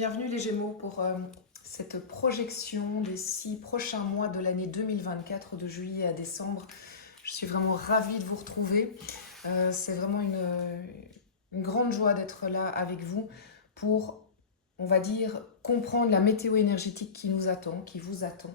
Bienvenue les Gémeaux pour cette projection des 6 prochains mois de l'année 2024, de juillet à décembre. Je suis vraiment ravie de vous retrouver. C'est vraiment une grande joie d'être là avec vous pour, on va dire, comprendre la météo énergétique qui nous attend, qui vous attend.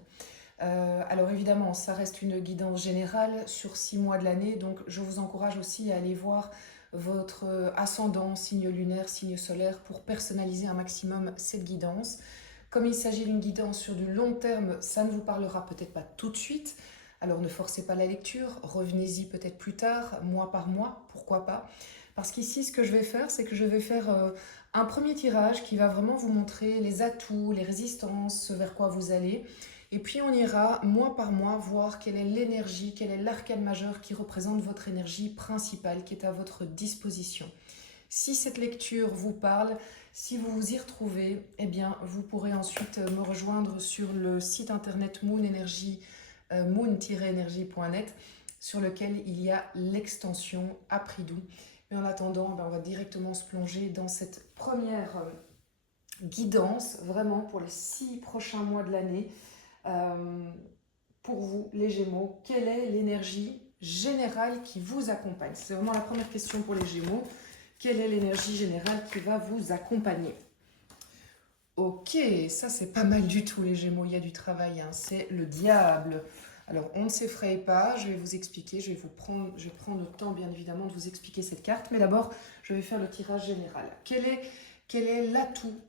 Alors évidemment, ça reste une guidance générale sur 6 mois de l'année, donc je vous encourage aussi à aller voir votre ascendant, signe lunaire, signe solaire, pour personnaliser un maximum cette guidance. Comme il s'agit d'une guidance sur du long terme, ça ne vous parlera peut-être pas tout de suite, alors ne forcez pas la lecture, revenez-y peut-être plus tard, mois par mois, pourquoi pas. Parce qu'ici, ce que je vais faire, c'est que je vais faire un premier tirage qui va vraiment vous montrer les atouts, les résistances, ce vers quoi vous allez. Et puis on ira mois par mois voir quelle est l'énergie, quel est l'arcane majeur qui représente votre énergie principale qui est à votre disposition. Si cette lecture vous parle, si vous vous y retrouvez, eh bien vous pourrez ensuite me rejoindre sur le site internet moon-energie.net sur lequel il y a l'extension à prix doux. Mais en attendant, on va directement se plonger dans cette première guidance, vraiment pour les 6 prochains mois de l'année. Pour vous, les Gémeaux, quelle est l'énergie générale qui vous accompagne? C'est vraiment la première question pour les Gémeaux. Quelle est l'énergie générale qui va vous accompagner? Ok, ça c'est pas mal du tout les Gémeaux, il y a du travail, hein. C'est le diable. Alors on ne s'effraie pas, je vais vous expliquer, je vais prendre le temps bien évidemment de vous expliquer cette carte, mais d'abord je vais faire le tirage général. Quel est l'atout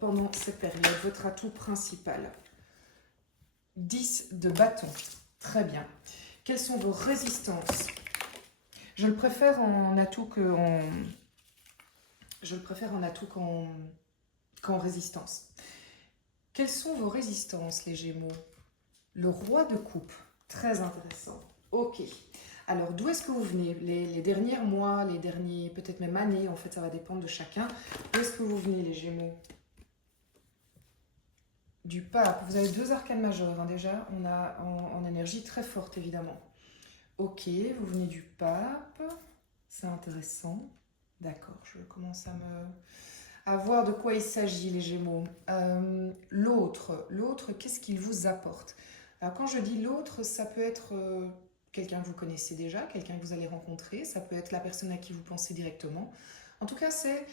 pendant cette période, votre atout principal? 10 de bâton, très bien. Quelles sont vos résistances? Je le préfère en atout qu'en résistance. Quelles sont vos résistances, les Gémeaux? Le roi de coupe, très intéressant. Ok. Alors, d'où est-ce que vous venez? Les derniers mois, les derniers, peut-être même années, en fait, ça va dépendre de chacun. D'où est-ce que vous venez, les Gémeaux? Du pape. Vous avez 2 arcanes majeures, hein, déjà. On a en énergie très forte, évidemment. Ok, vous venez du pape. C'est intéressant. D'accord, je commence à voir de quoi il s'agit, les Gémeaux. L'autre, qu'est-ce qu'il vous apporte? Alors, quand je dis l'autre, ça peut être quelqu'un que vous connaissez déjà, quelqu'un que vous allez rencontrer. Ça peut être la personne à qui vous pensez directement. En tout cas, c'est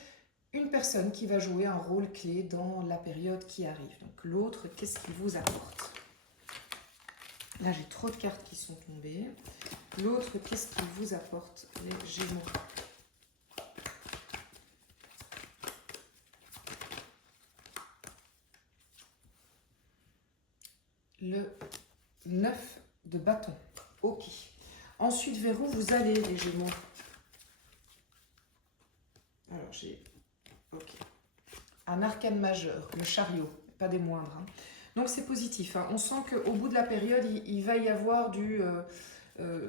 une personne qui va jouer un rôle clé dans la période qui arrive. Donc l'autre, qu'est-ce qu'il vous apporte? Là, j'ai trop de cartes qui sont tombées. L'autre, qu'est-ce qu'il vous apporte, les Gémeaux? Le 9 de bâton. Ok. Ensuite, vers où vous allez, les Gémeaux? Alors, j'ai... Ok. Un arcane majeur, le chariot, pas des moindres. Hein. Donc c'est positif. Hein. On sent qu'au bout de la période, il va y avoir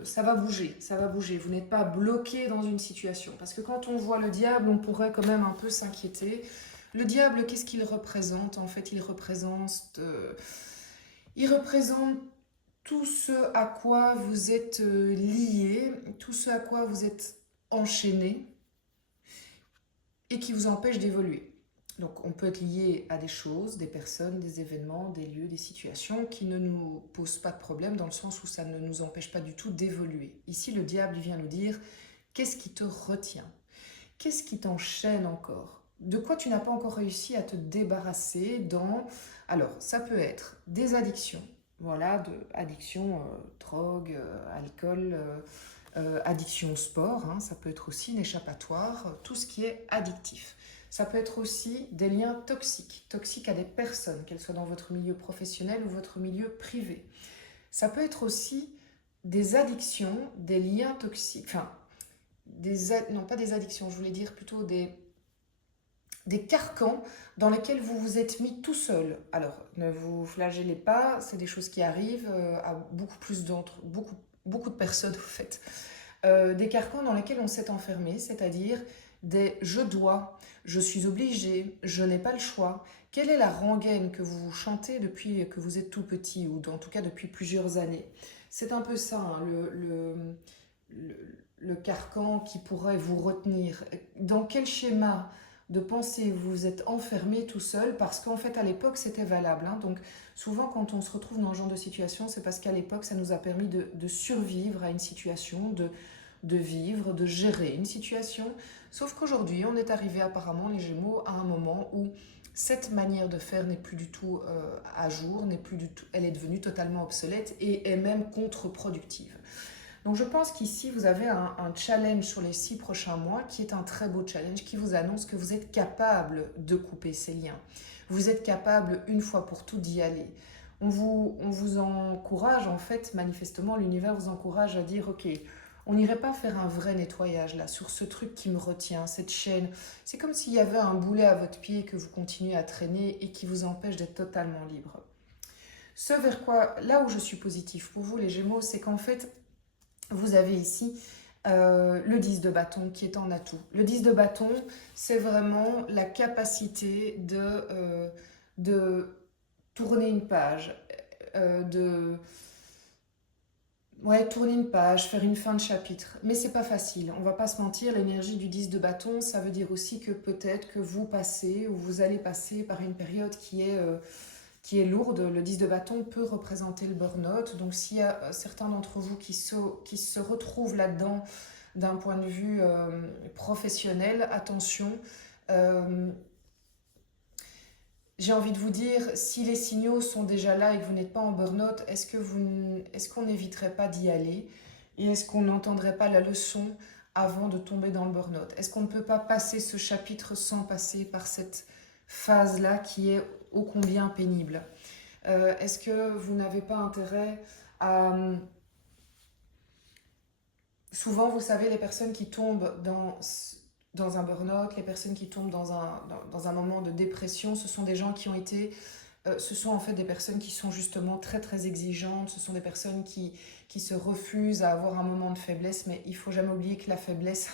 ça va bouger, ça va bouger. Vous n'êtes pas bloqué dans une situation. Parce que quand on voit le diable, on pourrait quand même un peu s'inquiéter. Le diable, qu'est-ce qu'il représente? En fait, il représente tout ce à quoi vous êtes lié, tout ce à quoi vous êtes enchaîné et qui vous empêche d'évoluer. Donc on peut être lié à des choses, des personnes, des événements, des lieux, des situations qui ne nous posent pas de problème dans le sens où ça ne nous empêche pas du tout d'évoluer. Ici, le diable vient nous dire, qu'est-ce qui te retient? Qu'est-ce qui t'enchaîne encore? De quoi tu n'as pas encore réussi à te débarrasser dans... Alors, ça peut être des addictions, voilà, addiction, drogue, alcool, addiction au sport, hein, ça peut être aussi une échappatoire, tout ce qui est addictif. Ça peut être aussi des liens toxiques à des personnes, qu'elles soient dans votre milieu professionnel ou votre milieu privé. Ça peut être aussi des addictions, des liens toxiques, enfin, non pas des addictions, je voulais dire plutôt des carcans dans lesquels vous vous êtes mis tout seul. Alors, ne vous flagellez pas, c'est des choses qui arrivent à beaucoup de personnes, en fait. Des carcans dans lesquels on s'est enfermé, c'est-à-dire des je dois, je suis obligé, je n'ai pas le choix. Quelle est la rengaine que vous chantez depuis que vous êtes tout petit, ou en tout cas depuis plusieurs années? C'est un peu ça, hein, le carcan qui pourrait vous retenir. Dans quel schéma de penser, vous vous êtes enfermé tout seul, parce qu'en fait à l'époque c'était valable. Hein. Donc souvent quand on se retrouve dans ce genre de situation, c'est parce qu'à l'époque ça nous a permis de survivre à une situation, de vivre, de gérer une situation. Sauf qu'aujourd'hui on est arrivé apparemment les Gémeaux à un moment où cette manière de faire n'est plus du tout à jour, n'est plus du tout, elle est devenue totalement obsolète et est même contre-productive. Donc je pense qu'ici, vous avez un challenge sur les 6 prochains mois qui est un très beau challenge qui vous annonce que vous êtes capable de couper ces liens. Vous êtes capable, une fois pour toutes, d'y aller. On vous encourage, en fait, manifestement, l'univers vous encourage à dire, ok, on n'irait pas faire un vrai nettoyage là, sur ce truc qui me retient, cette chaîne. C'est comme s'il y avait un boulet à votre pied que vous continuez à traîner et qui vous empêche d'être totalement libre. Ce vers quoi, là où je suis positif pour vous, les Gémeaux, c'est qu'en fait, vous avez ici le 10 de bâton qui est en atout. Le 10 de bâton, c'est vraiment la capacité de tourner une page, tourner une page, faire une fin de chapitre. Mais c'est pas facile, on va pas se mentir, l'énergie du 10 de bâton, ça veut dire aussi que peut-être que vous passez ou vous allez passer par une période qui est lourde. Le 10 de bâton peut représenter le burn-out. Donc s'il y a certains d'entre vous qui se retrouvent là-dedans d'un point de vue professionnel, attention. J'ai envie de vous dire, si les signaux sont déjà là et que vous n'êtes pas en burn-out, est-ce qu'on n'éviterait pas d'y aller? Et est-ce qu'on n'entendrait pas la leçon avant de tomber dans le burn-out? Est-ce qu'on ne peut pas passer ce chapitre sans passer par cette phase-là qui est ô combien pénible? Est-ce que vous n'avez pas intérêt à... Souvent, vous savez, les personnes qui tombent dans un burn-out, les personnes qui tombent dans un moment de dépression, ce sont des gens qui ont été... ce sont en fait des personnes qui sont justement très très exigeantes, ce sont des personnes qui se refusent à avoir un moment de faiblesse, mais il ne faut jamais oublier que la faiblesse,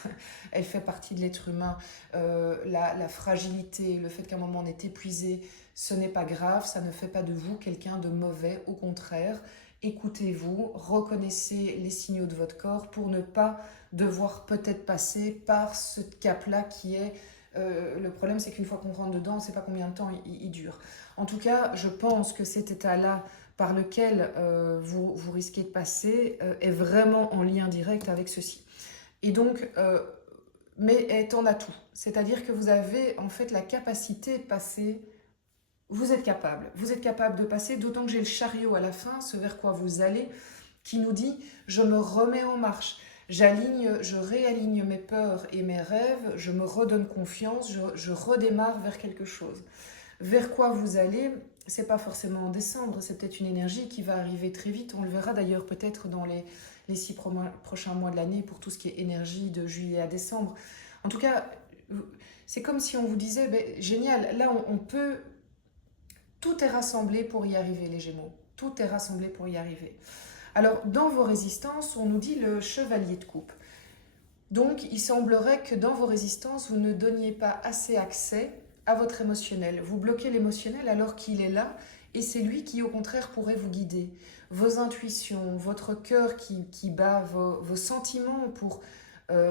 elle fait partie de l'être humain. La fragilité, le fait qu'à un moment on est épuisé, ce n'est pas grave, ça ne fait pas de vous quelqu'un de mauvais, au contraire. Écoutez-vous, reconnaissez les signaux de votre corps pour ne pas devoir peut-être passer par ce cap-là qui est... le problème, c'est qu'une fois qu'on rentre dedans, on ne sait pas combien de temps il dure. En tout cas, je pense que cet état-là par lequel vous risquez de passer est vraiment en lien direct avec ceci. Et donc, mais est en atout. C'est-à-dire que vous avez en fait la capacité de passer... Vous êtes capable de passer, d'autant que j'ai le chariot à la fin, ce vers quoi vous allez, qui nous dit « je me remets en marche ». Je réaligne mes peurs et mes rêves, je me redonne confiance, je redémarre vers quelque chose. Vers quoi vous allez, c'est pas forcément en décembre, c'est peut-être une énergie qui va arriver très vite. On le verra d'ailleurs peut-être dans les 6 prochains mois de l'année pour tout ce qui est énergie de juillet à décembre. En tout cas, c'est comme si on vous disait, ben, génial, là on peut... Tout est rassemblé pour y arriver, les Gémeaux. Tout est rassemblé pour y arriver. Alors, dans vos résistances, on nous dit le chevalier de coupe. Donc, il semblerait que dans vos résistances, vous ne donniez pas assez accès à votre émotionnel. Vous bloquez l'émotionnel alors qu'il est là et c'est lui qui, au contraire, pourrait vous guider. Vos intuitions, votre cœur qui bat, vos sentiments pour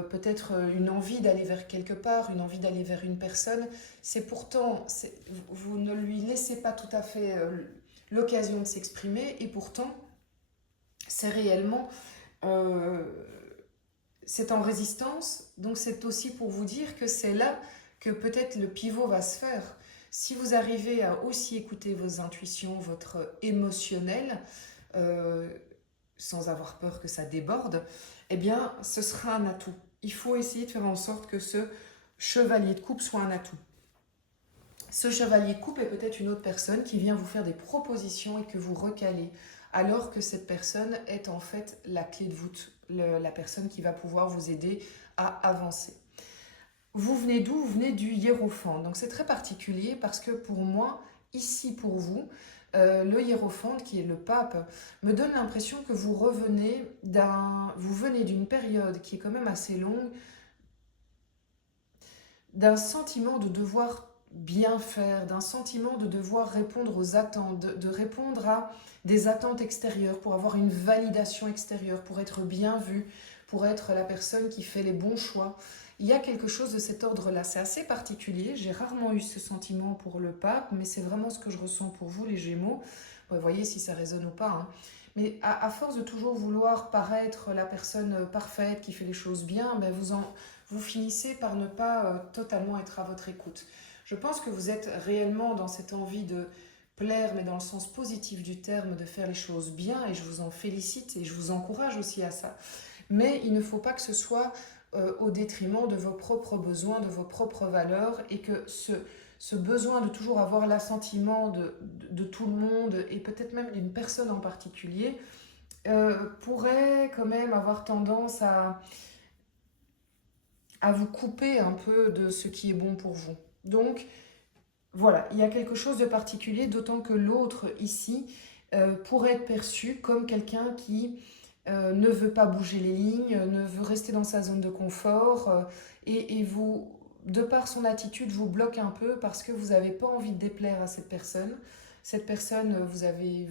peut-être une envie d'aller vers quelque part, une envie d'aller vers une personne, c'est pourtant, vous ne lui laissez pas tout à fait l'occasion de s'exprimer et pourtant, c'est réellement... c'est en résistance, donc c'est aussi pour vous dire que c'est là que peut-être le pivot va se faire. Si vous arrivez à aussi écouter vos intuitions, votre émotionnel, sans avoir peur que ça déborde, eh bien, ce sera un atout. Il faut essayer de faire en sorte que ce chevalier de coupe soit un atout. Ce chevalier de coupe est peut-être une autre personne qui vient vous faire des propositions et que vous recalez, alors que cette personne est en fait la clé de voûte, la personne qui va pouvoir vous aider à avancer. Vous venez d'où? Vous venez du hiérophante. Donc c'est très particulier parce que pour moi, ici pour vous, le hiérophante, qui est le pape, me donne l'impression que vous venez d'une période qui est quand même assez longue, d'un sentiment de devoir bien faire, d'un sentiment de devoir répondre aux attentes, de répondre à des attentes extérieures, pour avoir une validation extérieure, pour être bien vu, pour être la personne qui fait les bons choix. Il y a quelque chose de cet ordre-là. C'est assez particulier. J'ai rarement eu ce sentiment pour le pape, mais c'est vraiment ce que je ressens pour vous, les Gémeaux. Vous voyez si ça résonne ou pas, hein. Mais à force de toujours vouloir paraître la personne parfaite qui fait les choses bien, ben vous finissez par ne pas totalement être à votre écoute. Je pense que vous êtes réellement dans cette envie de plaire, mais dans le sens positif du terme, de faire les choses bien, et je vous en félicite et je vous encourage aussi à ça. Mais il ne faut pas que ce soit au détriment de vos propres besoins, de vos propres valeurs, et que ce besoin de toujours avoir l'assentiment de tout le monde, et peut-être même d'une personne en particulier, pourrait quand même avoir tendance à vous couper un peu de ce qui est bon pour vous. Donc, voilà, il y a quelque chose de particulier, d'autant que l'autre ici pourrait être perçu comme quelqu'un qui ne veut pas bouger les lignes, ne veut rester dans sa zone de confort, et vous, de par son attitude, vous bloque un peu parce que vous n'avez pas envie de déplaire à cette personne. Cette personne, vous avez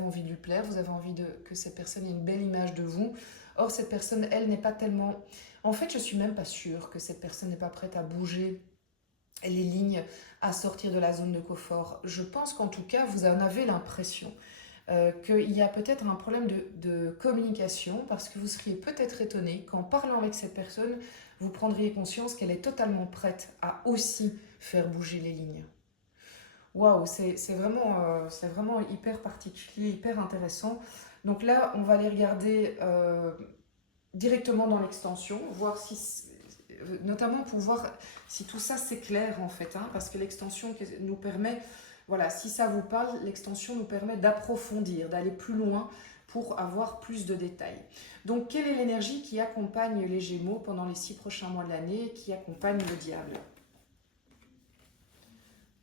envie de lui plaire, vous avez envie que cette personne ait une belle image de vous. Or, cette personne, elle, n'est pas tellement... En fait, je ne suis même pas sûre que cette personne n'est pas prête à bouger les lignes, à sortir de la zone de confort. Je pense qu'en tout cas, vous en avez l'impression qu'il y a peut-être un problème de communication, parce que vous seriez peut-être étonné qu'en parlant avec cette personne, vous prendriez conscience qu'elle est totalement prête à aussi faire bouger les lignes. Waouh, c'est vraiment hyper particulier, hyper intéressant. Donc là, on va aller regarder directement dans l'extension, voir si... notamment pour voir si tout ça c'est clair en fait, hein, parce que l'extension nous permet, voilà, si ça vous parle, l'extension nous permet d'approfondir, d'aller plus loin pour avoir plus de détails. Donc quelle est l'énergie qui accompagne les Gémeaux pendant les 6 prochains mois de l'année, qui accompagne le diable?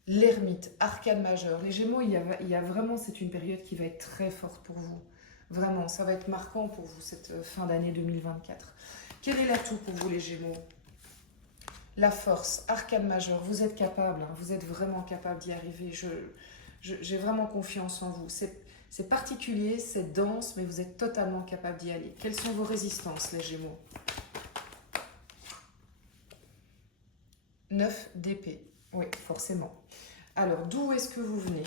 L'ermite, arcane majeur. Les Gémeaux, il y a vraiment, c'est une période qui va être très forte pour vous. Vraiment, ça va être marquant pour vous cette fin d'année 2024. Quel est l'atout pour vous les Gémeaux? La force, arcane majeur, vous êtes capable, hein, vous êtes vraiment capable d'y arriver. J'ai vraiment confiance en vous. C'est particulier, c'est dense, mais vous êtes totalement capable d'y aller. Quelles sont vos résistances, les Gémeaux? 9 d'épée. Oui, forcément. Alors, d'où est-ce que vous venez?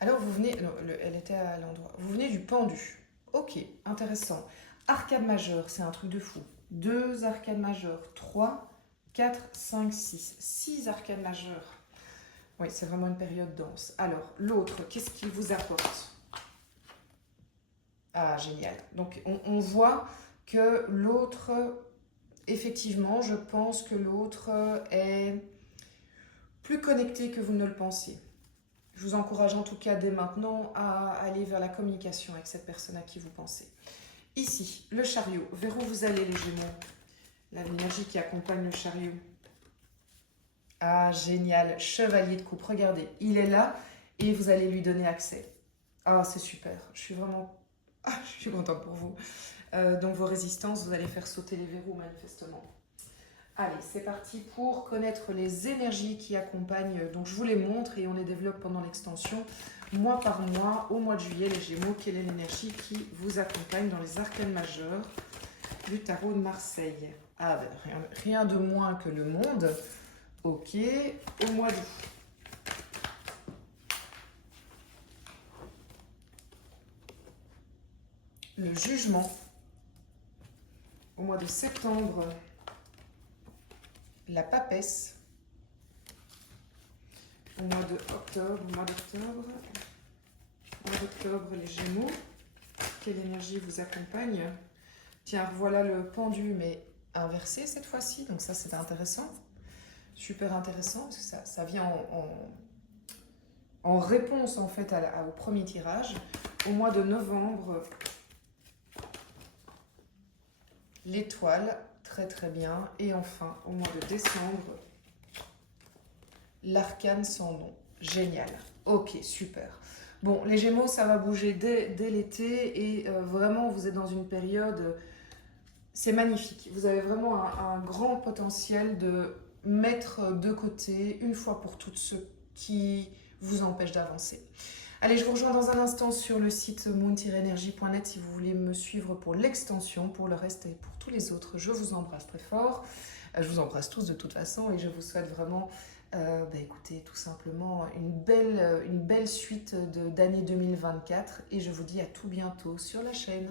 Alors, vous venez... Non, elle était à l'endroit. Vous venez du pendu. Ok, intéressant. Arcane majeur, c'est un truc de fou. 2 arcanes majeures, 3, 4, 5, 6. 6 arcanes majeures. Oui, c'est vraiment une période dense. Alors, l'autre, qu'est-ce qu'il vous apporte? Ah, génial. Donc, on voit que l'autre, effectivement, je pense que l'autre est plus connecté que vous ne le pensez. Je vous encourage en tout cas dès maintenant à aller vers la communication avec cette personne à qui vous pensez. Ici, le chariot. Vers où vous allez les Gémeaux? L'énergie qui accompagne le chariot. Ah, génial. Chevalier de coupe. Regardez, il est là et vous allez lui donner accès. Ah, c'est super. Je suis vraiment... Ah, je suis contente pour vous. Donc vos résistances, vous allez faire sauter les verrous manifestement. Allez, c'est parti pour connaître les énergies qui accompagnent. Donc je vous les montre et on les développe pendant l'extension. Mois par mois, au mois de juillet, les Gémeaux, quelle est l'énergie qui vous accompagne dans les arcanes majeures du tarot de Marseille? Ah, ben, rien de moins que le monde. Ok, au mois d'août. Le jugement. Au mois de septembre, la papesse. Au mois d'octobre, les Gémeaux. Quelle énergie vous accompagne? Tiens, voilà le pendu, mais inversé cette fois-ci. Donc ça, c'est intéressant. Super intéressant, parce que ça vient en réponse, en fait, au premier tirage. Au mois de novembre, l'étoile, très très bien. Et enfin, au mois de décembre, l'arcane sans nom. Génial. Ok, super. Bon, les Gémeaux, ça va bouger dès l'été et vraiment, vous êtes dans une période... c'est magnifique. Vous avez vraiment un grand potentiel de mettre de côté, une fois pour toutes, ceux qui vous empêche d'avancer. Allez, je vous rejoins dans un instant sur le site moon-energie.net si vous voulez me suivre pour l'extension. Pour le reste et pour tous les autres, je vous embrasse très fort. Je vous embrasse tous de toute façon et je vous souhaite vraiment, écoutez, tout simplement une belle suite d'année 2024 et je vous dis à tout bientôt sur la chaîne.